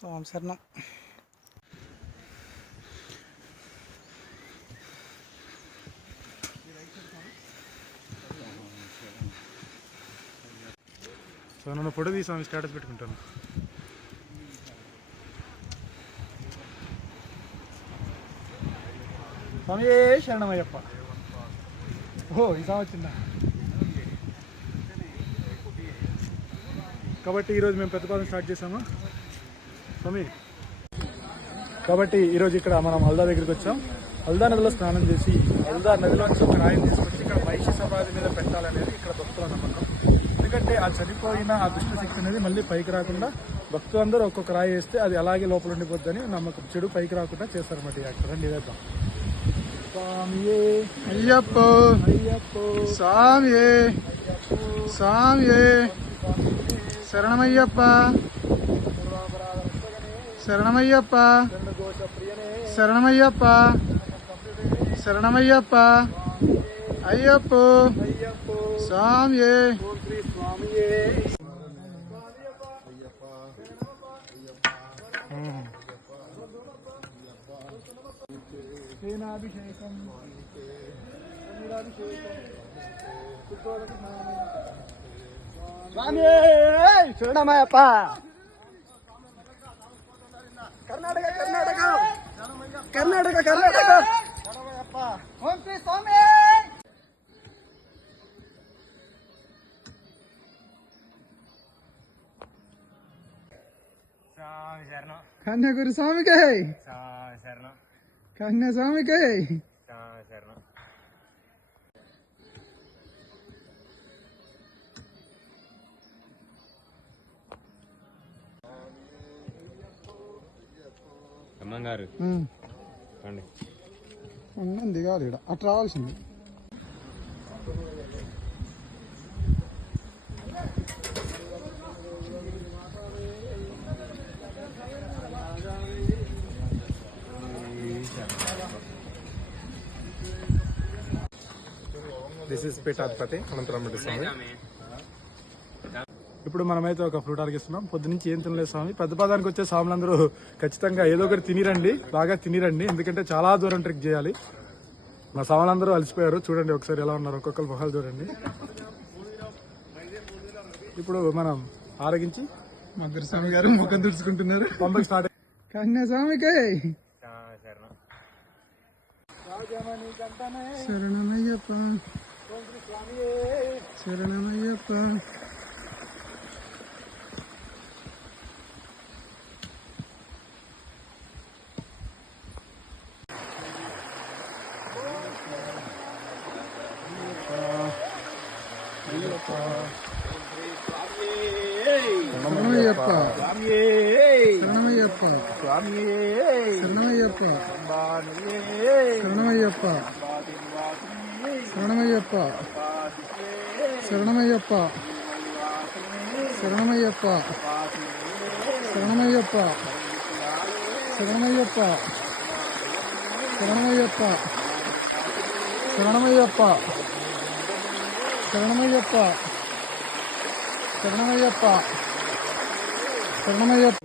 సంవత్సరం సో నన్ను ఫోటో తీసాము, స్టేటస్ పెట్టుకుంటాను. స్వామి శరణమయ్యప్ప. ఓ ఈ సంవత్సరం కాబట్టి ఈరోజు మేము పెద్దపాదం స్టార్ట్ చేసాము స్వామి. కాబట్టి ఈరోజు ఇక్కడ మనం హల్దా దగ్గరికి వచ్చాం. హల్దా నదిలో స్నానం చేసి హల్దా నదిలోంచి ఒక రాయిని తీసుకొచ్చి ఇక్కడ మహిషి సమాధి మీద పెట్టాలనేది ఇక్కడ భక్తుల నమ్మకం. ఎందుకంటే ఆ చనిపోయిన ఆ దుష్టశక్తి అనేది మళ్ళీ పైకి రాకుండా భక్తులందరూ ఒక్కొక్క రాయి వేస్తే అది అలాగే లోపల ఉండిపోద్దని నమ్మకం. చెడు పైకి రాకుండా చేస్తారన్నమాట. అక్కడ నివేద్దాం. స్వామియే అయ్యప్పో అయ్యప్పో స్వామియే స్వామియే శరణమయ్యప్ప శరణమయ్యప్ప శరణమయ్యప్ప శరణమయ్యప్ప అయ్యప్పో స్వామియే సేనాభిషేకం శరణమయ్యప్ప. కర్ణాటక కర్ణాటక కర్ణాటక కర్ణాటక ఓం శ్రీ స్వామి. కన్యాగురు స్వామికి కన్యా స్వామికి అమ్మంగారు ఉన్నది కాదు ఇక్కడ అట్లా రావాల్సింది. దిస్ ఇస్ పీఠాధిపతి అనంతరామ రెడ్డి స్వామి. ఇప్పుడు మనమైతే ఒక ఫ్రూట్ అరిగిస్తున్నాం. పొద్దునుంచి ఏం తినలేదు స్వామి. పెద్ద పదానికి వచ్చే స్వాములందరూ ఖచ్చితంగా ఏదో ఒకటి తినిరండి, బాగా తినిరండి. ఎందుకంటే చాలా దూరం ట్రెక్ చేయాలి. మా స్వాములందరూ అలసిపోయారు. చూడండి ఒకసారి ఎలా ఉన్నారు, ఒక్కొక్కరు మొహాలు చూడండి. ఇప్పుడు మనం ఆరగించి మధుర స్వామి గారు ముఖం తుడుచుకుంటున్నారు. పంపకి స్టార్ట్. కన్యా స్వామికి శరణమయ్యప్ప శరణమయ్యప్ప. శరణమయ్యప్ప శరణమయ్యప్ప శరణమయ్యప్ప శరణమయ్యప్ప శరణమయ్యప్ప శరణమయ్యప్ప శరణమయ్యప్ప శరణమయ్యప్ప శరణమయ్యప్ప శరణమయ్యప్ప శరణమయ్యప్ప శరణమయ్యప్ప శరణమయ్యప్ప శరణమయ్యప్ప.